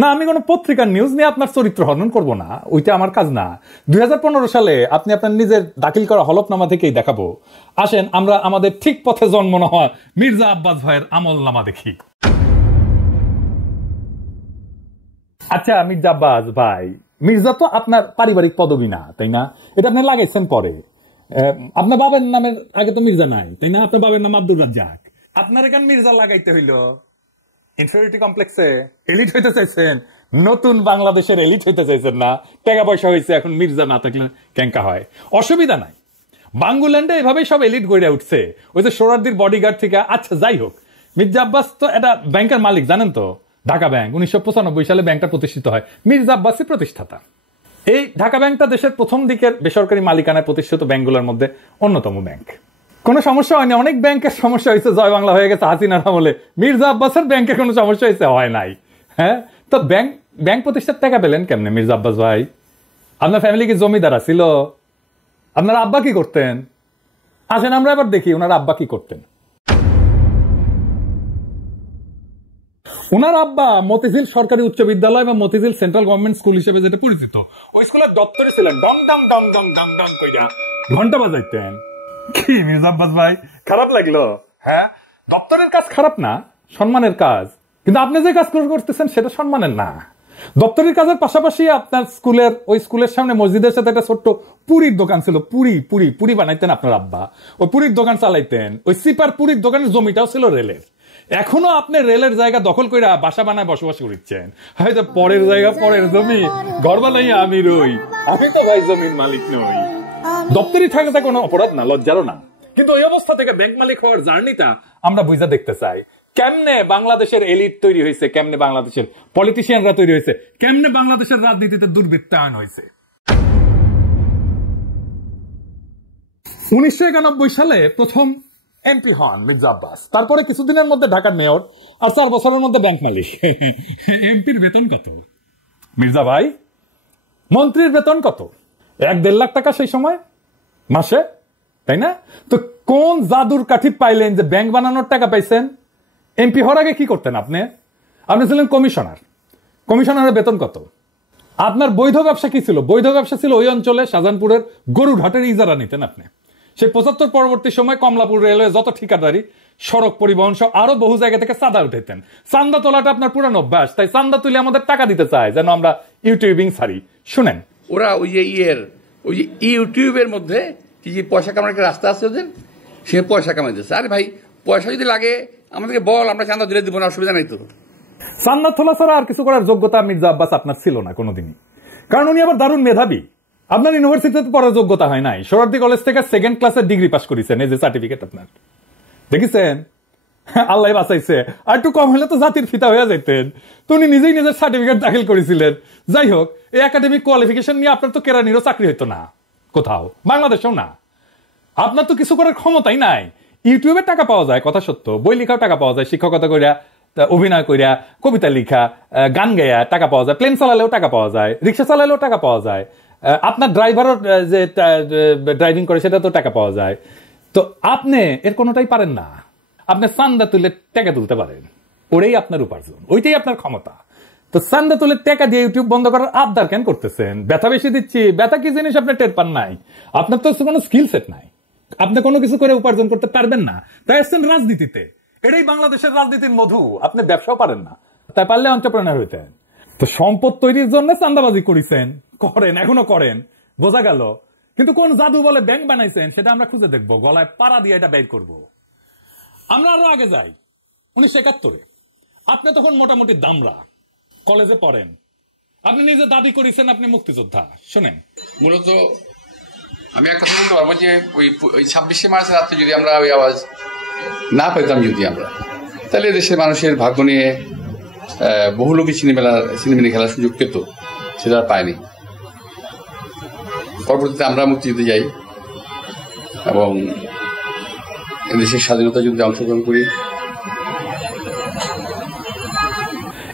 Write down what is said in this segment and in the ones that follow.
না, আমি কোনো পত্রিকার নিউজ নিয়ে আপনার চরিত্র হনন করব না, ওইটা আমার কাজ না। 2015 সালে আপনি আপনার নিজের দাখিল করা হলফনামা থেকেই দেখাবো। আসেন আমরা আমাদের ঠিক পথে জন্ম নেওয়া মির্জা আব্বাস ভাইয়ের আমলনামা দেখি। আচ্ছা মির্জা আব্বাস ভাই, মির্জা তো আপনার পারিবারিক পদবি না, তাই না? এটা আপনি লাগাইছেন পরে। আপনার বাবার নামের আগে তো মির্জা নাই, তাই না? আপনার বাবার নাম আব্দুর রাজ্জাক। আপনার এখানে মির্জা লাগাইতে হইল ইনফিরিয়রিটি কমপ্লেক্সে এলিট হইতে চাইছেন, নতুন বাংলাদেশের এলিট হইতে চাইছেন না। টাকা পয়সা হয়েছে, এখন মির্জা না থাকলে ক্যাঙ্কা হয়, অসুবিধা নাই। বাঙ্গুল্যান্ডে এভাবেই সব এলিট গড়ে উঠছে, ওই যে সোহরাওয়ার্দীর বডিগার্ড থেকে। আচ্ছা যাই হোক, মির্জা আব্বাস তো এটা ব্যাংকের মালিক, জানেন তো? ঢাকা ব্যাংক 1995 সালে ব্যাংকটা প্রতিষ্ঠিত হয়, মির্জা আব্বাসই প্রতিষ্ঠাতা। এই ঢাকা ব্যাংকটা দেশের প্রথম দিকের বেসরকারি মালিকানায় প্রতিষ্ঠিত ব্যাংকগুলোর মধ্যে অন্যতম ব্যাংক। কোনো সমস্যা হয়নি। অনেক ব্যাংকের সমস্যা হয়েছে, জয় বাংলা হয়ে গেছে হাসিনার আমলে। মির্জা আব্বাসের ব্যাংকের কোনো সমস্যা হয়েছে? হয় নাই। হ্যাঁ, তো ব্যাংক প্রতিষ্ঠার টাকা পেলেন কেমনে মির্জা আব্বাস ভাই? আপনার ফ্যামিলি কি জমিদার ছিল? আপনার আব্বা কি করতেন? আসেন আমরা এবার দেখি ওনার আব্বা কি করতেন। ওনার আব্বা মতিঝিল সরকারি উচ্চ বিদ্যালয় বা মতিঝিল সেন্ট্রাল গভর্নমেন্ট স্কুল হিসেবে যেটা পরিচিত, ওই স্কুলের দপ্তরি ছিলেন। ডং ডং ডং ডং ডং ডং কইরা ঘন্টা বাজাইতেন। কি মির্জা আব্বাস ভাই, খারাপ লাগলো? হ্যাঁ, দপ্তরের কাজ খারাপ না, সম্মানের কাজ। কিন্তু আপনি যে কাজ করতেছেন সেটা সম্মানের না। দপ্তরের কাজের পাশাপাশি আপনার ওই স্কুলের সামনে মসজিদের সাথে একটা ছোট্ট পুরীর দোকান ছিল। পুরি বানাইতেন আপনার আব্বা, ওই পুরীর দোকান চালাইতেন। ওই সিপার পুরীর দোকানের জমিটাও ছিল রেলের। এখনো আপনি রেলের জায়গা দখল করে বাসা বানায় বসবাস করছেন। হয়তো পরের জায়গা, পরের জমি, ঘর বানাইয়া আমি রই। আমি তো ভাই জমির মালিক নই। দপ্তরি থাকাটা কোনো অপরাধ না, লজ্জারও না। কিন্তু ওই অবস্থা থেকে ব্যাংক মালিক হওয়ার জার্নিটা আমরা বুঝা দেখতে চাই। কেমনে বাংলাদেশের এলিট তৈরি হয়েছে, কেমনে বাংলাদেশের পলিটিশিয়ানরা তৈরি হয়েছে, কেমনে বাংলাদেশের রাজনীতিতে দুর্বৃত্তায়ন হয়েছে। 1991 সালে প্রথম এমপি হন মির্জা আব্বাস। তারপরে কিছুদিনের মধ্যে ঢাকার মেয়র, আর 4 বছরের মধ্যে ব্যাংক মালিক। এমপির বেতন কত মির্জা ভাই? মন্ত্রীর বেতন কত? 1-1.5 লাখ টাকা সেই সময় মাসে, তাই না? তো কোন জাদুর কাঠি পাইলেন যে ব্যাংক বানানোর টাকা পাইছেন? এমপি হওয়ার আগে কি করতেন আপনি? আপনি ছিলেন কমিশনার। কমিশনারের বেতন কত? আপনার বৈধ ব্যবসা কি ছিল? বৈধ ব্যবসা ছিল ওই অঞ্চলে শাহজাহানপুরের গরুরহাটের ইজারা নিতেন আপনি। সেই 75 পরবর্তী সময় কমলাপুর রেলওয়ে যত ঠিকাদারি, সড়ক পরিবহন সহ আরো বহু জায়গা থেকে চাঁদা উঠাইতেন। চান্দা তোলাটা আপনার পুরানো অভ্যাস, তাই চান্দা তুলে আমাদের টাকা দিতে চায় যেন আমরা ইউটিউবিং ছাড়ি। শুনেন, ওরা ওই যে ইউটিউবের মধ্যে কি যে পয়সা কামানোর একটা রাস্তা আছে ওদের, সে পয়সা কামাইতেছে। আরে ভাই, পয়সা যদি লাগে আমাদেরকে বল, আমরা চান্দা তুলে দিব না, অসুবিধা নাই তো। চান্দা তোলা ছাড়া আর কিছু করার যোগ্যতা মির্জা আব্বাস আপনার ছিল না কোনোদিনই। কারণ উনি আবার দারুণ মেধাবী। আপনার ইউনিভার্সিটিতে পড়ার যোগ্যতা হয় নাই। সোহরাওয়ার্দী কলেজ থেকে 2nd ক্লাসের ডিগ্রি পাস করেছেন, এই যে সার্টিফিকেট আপনার, দেখেছেন? আল্লাহ বাঁচাইছে, আর একটু কম হলে তো জাতির ফিতা হয়ে যেতেন। তো উনি নিজেই নিজের সার্টিফিকেট দাখিল করেছিলেন। যাই হোক, এই একাডেমিক কোয়ালিফিকেশন নিয়ে আপনার তো কেরানিরও চাকরি হইতো না কোথাও, বাংলাদেশেও না। আপনার তো কিছু করার ক্ষমতাই নাই। ইউটিউবে টাকা পাওয়া যায়, কথা সত্য। বই লেখাও টাকা পাওয়া যায়, শিক্ষকতা করিয়া, অভিনয় করিয়া, কবিতা লিখা, গান গাইয়া টাকা পাওয়া যায়। প্লেন চালালেও টাকা পাওয়া যায়, রিক্সা চালালেও টাকা পাওয়া যায়। আপনার ড্রাইভারও যে ড্রাইভিং করে সেটা তো টাকা পাওয়া যায়। তো আপনি এর কোনোটাই পারেন না। আপনি চান্দা তুলে টাকা তুলতে পারেন, ওটাই আপনার উপার্জন, ওইটাই আপনার ক্ষমতা। তো চান্দা তুলে টাকা দিয়ে ইউটিউব বন্ধ করার আবদার কেন করতেছেন? ব্যথা বেশি দিচ্ছি, ব্যথা কি জিনিস আপনি টের পান নাই? আপনার তো কোনো স্কিল সেট নাই, আপনি কোনো কিছু করে উপার্জন করতে পারবেন না, তাই আসছেন রাজনীতিতে। এটাই বাংলাদেশের রাজনীতির মধু। আপনি ব্যবসাও পারেন না, তাই পারলে এন্টারপ্রেনার হইতেন। তো সম্পদ তৈরির জন্য চান্দাবাজি করেছেন, করেন, এখনো করেন, বোঝা গেল। কিন্তু কোন জাদু বলে ব্যাংক বানাইছেন সেটা আমরা খুঁজে দেখবো, গলায় পাড়া দিয়ে এটা বের করবো। আমরা আরো আগে যাই, 1971-এ। আপনি তখন মোটামুটি দামরা, কলেজে পড়েন। আপনি নিজে দাবি করেছেন আপনি মুক্তিযোদ্ধা। শোনেন, মূলত আমি এক কথা বলতে পারবো যে ওই 26শে মার্চের রাত্রে যদি আমরা ওই আওয়াজ না পেতাম, যদি আমরা, তাহলে দেশের মানুষের ভাগ্য নিয়ে বহু লোকই সিনেমিনি খেলার সুযোগ পেত, সেটা পায়নি। পরবর্তীতে আমরা মুক্তিযুদ্ধে যাই এবং দেশের স্বাধীনতা যুদ্ধে অংশগ্রহণ করি।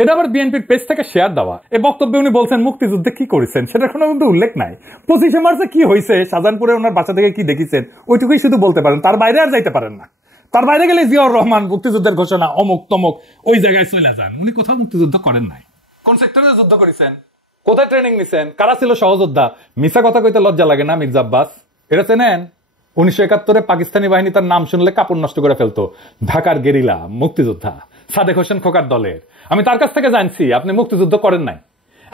এটা আবার বিএনপির পেজ থেকে শেয়ার দেওয়া। এই বক্তব্যে উনি বলছেন মুক্তিযুদ্ধে কি করেছেন সেটা কোনো কিন্তু উল্লেখ নাই। 25শে মার্চে কি হয়েছে, শাহজাহানপুরে ওনার বাসা থেকে কি দেখেছেন, ওইটুকুই শুধু বলতে পারেন, তার বাইরে আর যাইতে পারেন না। তার বাইরে গেলে জিয়াউর রহমান মুক্তিযুদ্ধের ঘোষণা, অমুক তমুক, ওই জায়গায় চলে যান। উনি কোথাও মুক্তিযুদ্ধ করেন নাই। কোন সেক্টরে যুদ্ধ করেছেন, কোথায় ট্রেনিং নিছেন, কারা ছিল সহযোদ্ধা? মিছা কথা কইতে লজ্জা লাগে না মির্জা আব্বাস? এটা চেনেন? 1971-এ পাকিস্তানি বাহিনী তার নাম শুনলে কাপড় নষ্ট করে ফেলতো। ঢাকার গেরিলা মুক্তিযোদ্ধা সাদেক হোসেন খোকার দলের। আমি তার কাছ থেকে জানছি আপনি মুক্তিযুদ্ধ করেন নাই।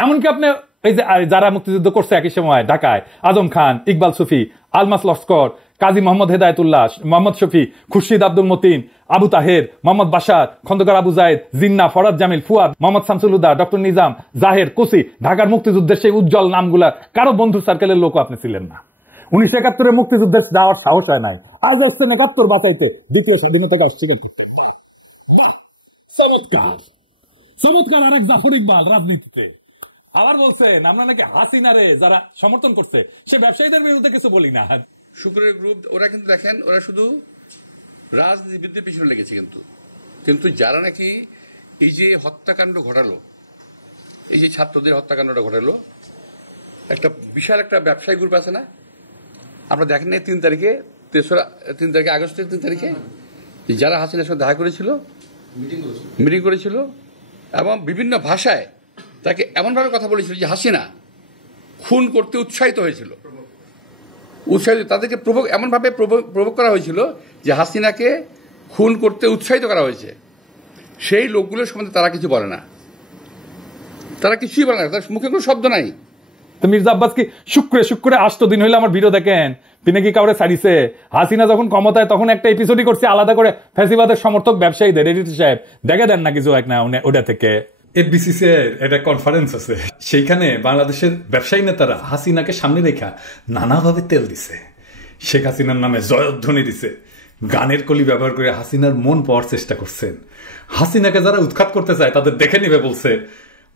এমনকি আপনি এই যে যারা মুক্তিযুদ্ধ করছে একই সময় ঢাকায়, আজম খান, ইকবাল সুফি, আলমাস লস্কর, কাজী মোহাম্মদ হেদায়েতুল্লাহ, মোহাম্মদ শফি, খুরশিদ আব্দুল মতিন, আবু তাহের, মোহাম্মদ বাশার, খন্দকার আবু জায়েদ, জিন্না, ফরাদ জামিল, ফুয়াদ, মোহাম্মদ শামসুল হুদা, ডক্টর নিজাম, জাহের, কোসি, ঢাকার মুক্তিযুদ্ধের সেই উজ্জ্বল নামগুলা কারো বন্ধু সার্কেলের লোক আপনি ছিলেন না। 1971-এ মুক্তিযুদ্ধের যাওয়ার সাহস হয় নাই, আজ আসছেন 71 বাঁচাইতে, দ্বিতীয় স্বাধীনতাকে অস্বীকার করতে। বাহ বাহ, চমৎকার চমৎকার। আর এক জাফর ইকবাল রাজনীতিতে আবার বলছেন আমরা নাকি হাসিনারে যারা সমর্থন করছে সে ব্যবসায়ীদের বিরুদ্ধে কিছু বলি না। শুক্রের গ্রুপ ওরা কিন্তু দেখেন, ওরা শুধু রাজনীতিবিদদের পিছনে লেগেছে, কিন্তু যারা নাকি এই যে হত্যাকাণ্ড ঘটালো, এই যে ছাত্রদের হত্যাকাণ্ডটা ঘটালো, একটা বিশাল একটা ব্যবসায়ী গ্রুপ আছে না, আমরা দেখেন নাই 3 তারিখে 3 তারিখে আগস্টের 3 তারিখে যারা হাসিনার সঙ্গে দেখা করেছিল, মিটিং করেছিল এবং বিভিন্ন ভাষায় তাকে এমনভাবে কথা বলেছিল যে হাসিনা খুন করতে উৎসাহিত হয়েছিল, তাদেরকে এমনভাবে প্রভোগ করা হয়েছিল যে হাসিনাকে খুন করতে উৎসাহিত করা হয়েছে। সেই লোকগুলোর সম্বন্ধে তারা কিছু বলে না, তারা কিছুই বলে না, তার মুখে কোনো শব্দ নাই। তো মির্জা আব্বাস কি শুক্রে 8 দিন হইলে আমার ভিডিও দেখেন, তিনি কি কাউরে ছাড়িছে? হাসিনা যখন ক্ষমতায় তখন একটা এপিসোডই করছে আলাদা করে ফ্যাসিবাদের সমর্থক ব্যবসায়ীদের। এডিটর সাহেব দেখে দেন না কিছু এক না ওটা থেকে। এফবিসিসি এর একটা কনফারেন্স আছে, সেইখানে বাংলাদেশের ব্যবসায়ী নেতারা হাসিনাকে সামনে রেখা নানাভাবে তেল দিছে, শেখ হাসিনার নামে জয়ধ্বনি দিছে, গানের কলি ব্যবহার করে হাসিনার মন পাওয়ার চেষ্টা করছেন। হাসিনাকে যারা উৎখাত করতে চায় তাদের দেখে নিবে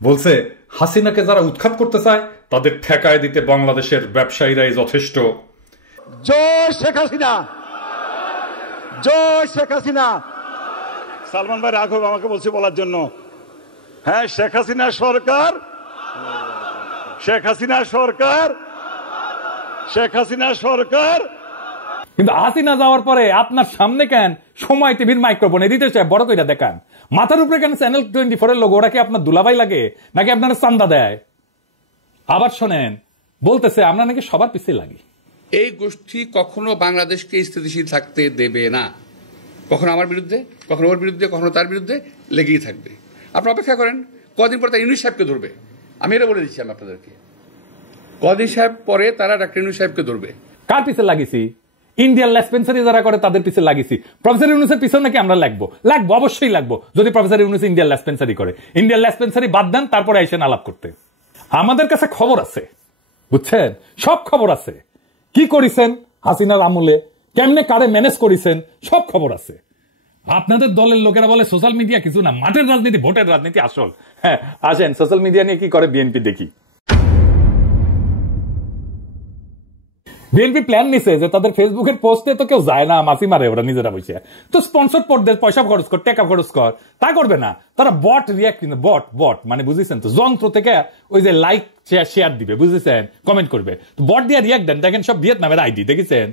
বলছে হাসিনাকে যারা উৎখাত করতে চায় তাদের ঠেকায় দিতে বাংলাদেশের ব্যবসায়ীরাই যথেষ্ট। জয় শেখ হাসিনা, জয় শেখ হাসিনা। সালমান ভাই রাঘব আমাকে বলছে বলার জন্য, হ্যাঁ শেখ হাসিনা সরকার, শেখ হাসিনা সরকার, শেখ হাসিনা সরকার। কিন্তু হাসিনা যাওয়ার পরে আপনার সামনে কেন সময় টিভির মাইক্রোফোন এডিটর সাহেব বড় কইরা দেখান, মাথার উপরে কেন চ্যানেল 24 এর লোগো? ওরা কি আপনার দুলাভাই লাগে নাকি আপনার চান্দা দেয়? আবার শোনেন বলতেছে আমরা নাকি সবার পিছিয়ে লাগি। এই গোষ্ঠী কখনো বাংলাদেশকে স্থিতিশীল থাকতে দেবে না, কখনো আমার বিরুদ্ধে, কখনো ওর বিরুদ্ধে, কখনো তার বিরুদ্ধে লেগেই থাকবে। আপনি অপেক্ষা করেন, কদিন পরে তারা ইউনূস সাহেবকে ধরবে। আমি এটা বলে দিচ্ছি আমি আপনাদেরকে, কদিন সাহেব পরে তারা ডাক্তার ইউনূস সাহেবকে ধরবে। কার পিছিয়ে লাগিয়েছি? ইন্ডিয়ান লেসপেন্সারি যারা করে তাদের পিছিয়ে লাগিয়েছি। প্রফেসর ইউনূসের পিছনে নাকি আমরা লাগবো? অবশ্যই লাগবো যদি প্রফেসর ইউনূস ইন্ডিয়ান লেসপেন্সারি করে। ইন্ডিয়ান লেসপেন্সারি বাদ দেন, তারপরে এসে আলাপ করতে। আমাদের কাছে খবর আছে, বুঝছেন, সব খবর আছে। কি করেছেন হাসিনার আমলে, কেমনে কারে ম্যানেজ করেছেন, সব খবর আছে। আপনাদের দলের লোকেরা বলে সোশ্যাল মিডিয়া কিছু না, মাঠের রাজনীতি, ভোটের রাজনীতি আসল। হ্যাঁ আসেন সোশ্যাল মিডিয়া নিয়ে কি করে বিএনপি দেখি। বিএনপি প্ল্যান নিছে যে তাদের ফেসবুকের পোস্টে তো কেউ যায় না, মাসি মারে ওরা নিজেরা বসে, তো স্পন্সর পয়সা খরচ কর, টাকা খরচ কর, তা করবে না। তারা বট রিয়াক্ট, বট মানে বুঝেছেন তো, যন্ত্র থেকে ওই যে লাইক শেয়ার দিবে, বুঝেছেন, কমেন্ট করবে, তো বট দিয়ে রিয়াক্ট দেন। দেখেন সব ভিয়েতনামের আইডি দেখেছেন।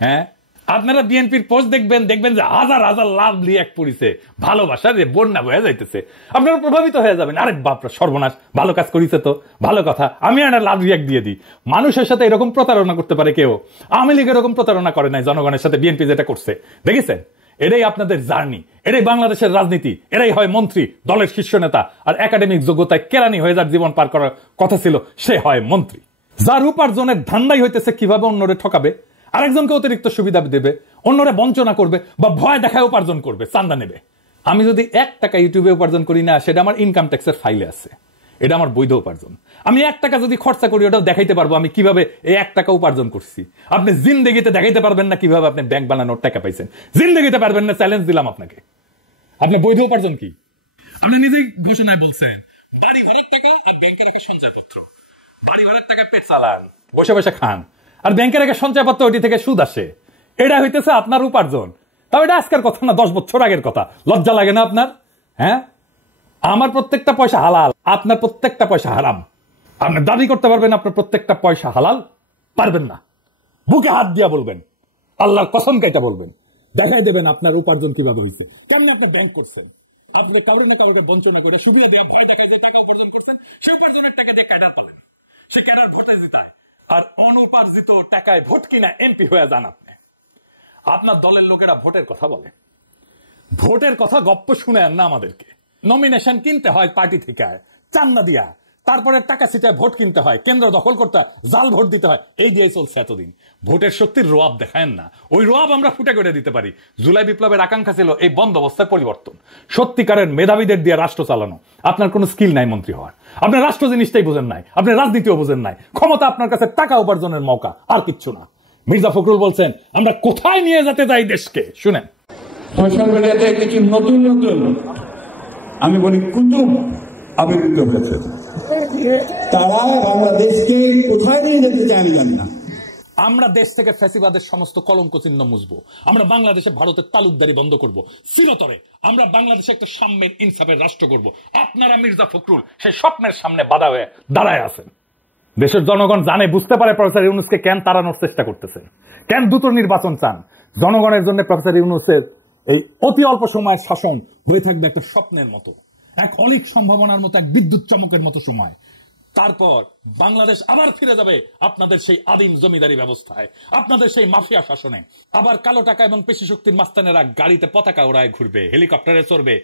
হ্যাঁ আপনারা বিএনপির পোস্ট দেখবেন যে হাজার হাজার লাভ রিয়াক্ট পড়িছে, ভালোবাসা রে বন্যা বয়ে যাইতেছে, আপনারা প্রভাবিত হয়ে যাবেন। আরে বাপরা সর্বনাশ, ভালো কাজ করিছে তো, ভালো কথা, আমি একটা লাভ রিয়াক্ট দিয়ে দিই। মানুষের সাথে এরকম প্রতারণা করতে পারে কেউ? আওয়ামী লীগ এরকম প্রতারণা করে নাই জনগণের সাথে, বিএনপি যেটা করছে দেখেছেন। এটাই আপনাদের জার্নি, এটাই বাংলাদেশের রাজনীতি, এটাই হয় মন্ত্রী, দলের শীর্ষ নেতা। আর একাডেমিক যোগ্যতায় কেরানি হয়ে যার জীবন পার করার কথা ছিল, সে হয় মন্ত্রী। যার উপার্জনের ধান্দাই হইতেছে কিভাবে অন্যরে ঠকাবে, আরেকজনকে অতিরিক্ত সুবিধা দেবে, অন্যরা বঞ্চনা করবে বা ভয় দেখায় উপার্জন করবে, চান্দা নেবে। আমি যদি 1 টাকা ইউটিউবে উপার্জন করি না, সেটা আমার ইনকাম ট্যাক্সের ফাইলে আছে, এটা আমার বৈধ উপার্জন। আমি 1 টাকা যদি খরচা করি, ওটাও দেখাইতে পারবো আমি কিভাবে এই 1 টাকা উপার্জন করছি। আপনি জিন্দেগিতে দেখাইতে পারবেন না কিভাবে আপনি ব্যাংক বানানোর টাকা পাইছেন, জিন্দেগিতে পারবেন না, চ্যালেঞ্জ দিলাম আপনাকে। আপনার বৈধ উপার্জন কি? আপনি নিজেই ঘোষণায় বলছেন বাড়ি ভাড়ার টাকা আর ব্যাংকে রাখা সঞ্চয়পত্র। বাড়ি ভাড়ার টাকা পেট চালান, বসে বসে খান, আর ব্যাংকের একটা সঞ্চয়পত্র ওইটি থেকে সুদ আসে, এটা হইতেছে আপনার উপার্জন। তাও এটা আজকের কথা না, 10 বছর আগের কথা। লজ্জা লাগে না আপনার? হ্যাঁ, আমার প্রত্যেকটা পয়সা হালাল, আপনার প্রত্যেকটা পয়সা হারাম। আপনি দাবি করতে পারবেন আপনার প্রত্যেকটা পয়সা হালাল? পারবেন না। বুকে হাত দিয়া বলবেন, আল্লাহর কসম কাইটা বলবেন, দেখাই দেবেন আপনার উপার্জন কিভাবে হয়েছে, কেমনে আপনি ব্যাংক করছেন। আপনি কাউরে না কাউকে বঞ্চনা করে সুবিধা দেওয়া ভয় দেখায় যে টাকা উপার্জন করছেন, সে উপার্জনের টাকা দিয়ে ক্যাডার পালেন, সে ক্যাডার ভোটে জিতায়, আর অনুপার্জিত টাকায় ভোট কিনা এমপি হয়ে যান আপনি। আপনার দলের লোকেরা ভোটের কথা বলে, ভোটের কথা গপ্প শুনে না আমাদেরকে। নমিনেশন কিনতে হয় পার্টি থেকে চান্দা দিয়া, তারপরে টাকা ছিটায় ভোট কিনতে হয়, কেন্দ্র দখল করতে হয়, জাল ভোট দিতে হয়, এই দিয়েই চলছে এতদিন। ভোটের শক্তির রোয়াব দেখায়েন না, ওই রোয়াব আমরা ফুটে করে দিতে পারি। জুলাই বিপ্লবের আকাঙ্ক্ষা ছিল এই বন্দোবস্তের পরিবর্তন, সত্যিকারের মেধাবীদের দিয়ে রাষ্ট্র চালানো। আপনার কোনো স্কিল নাই মন্ত্রী হওয়ার, আপনার রাষ্ট্র জিনিসটাই বোঝেন নাই, আপনি রাজনীতিও বোঝেন নাই, ক্ষমতা আপনার কাছে টাকা উপার্জনের মৌকা, আর কিচ্ছু না। মির্জা ফখরুল বলছেন আমরা কোথায় নিয়ে যেতে চাই দেশকে, শুনেন। সোশ্যাল মিডিয়াতে কিছু নতুন নতুন আমি বলি কুতুব আবির্ভূত হয়েছে, তারা বাংলাদেশকে কোথায় নিয়ে যেতে চায় আমি জানি না। আমরা দেশ থেকে ফ্যাসিবাদের সমস্ত কলঙ্ক চিহ্ন মুছবো, আমরা বাংলাদেশে ভারতের তালুকদারি বন্ধ করব, চিরতরে আমরা বাংলাদেশে একটা সাম্যের ইনসাফের রাষ্ট্র করব। আপনারা মির্জা ফখরুল সেই স্বপ্নের সামনে বাধা হয়ে দাঁড়ায় আছেন। দেশের জনগণ জানে, বুঝতে পারে প্রফেসর ইউনূসকে কেন তাড়ানোর চেষ্টা করতেছেন, কেন দ্রুত নির্বাচন চান। জনগণের জন্য প্রফেসর ইউনূসের এই অতি অল্প সময়ের শাসন হয়ে থাকবে একটা স্বপ্নের মতো, এক অলিক সম্ভাবনার মতো, এক বিদ্যুৎ চমকের মতো সময়। তারপর বাংলাদেশ আবার ফিরে যাবে আপনাদের সেই আদিম জমিদারি ব্যবস্থায়, আপনাদের সেই মাফিয়া শাসনে। আবার কালো টাকা এবং পেশি শক্তির মাস্তানেরা গাড়িতে পতাকা ওড়ায় ঘুরবে, হেলিকপ্টারে চড়বে,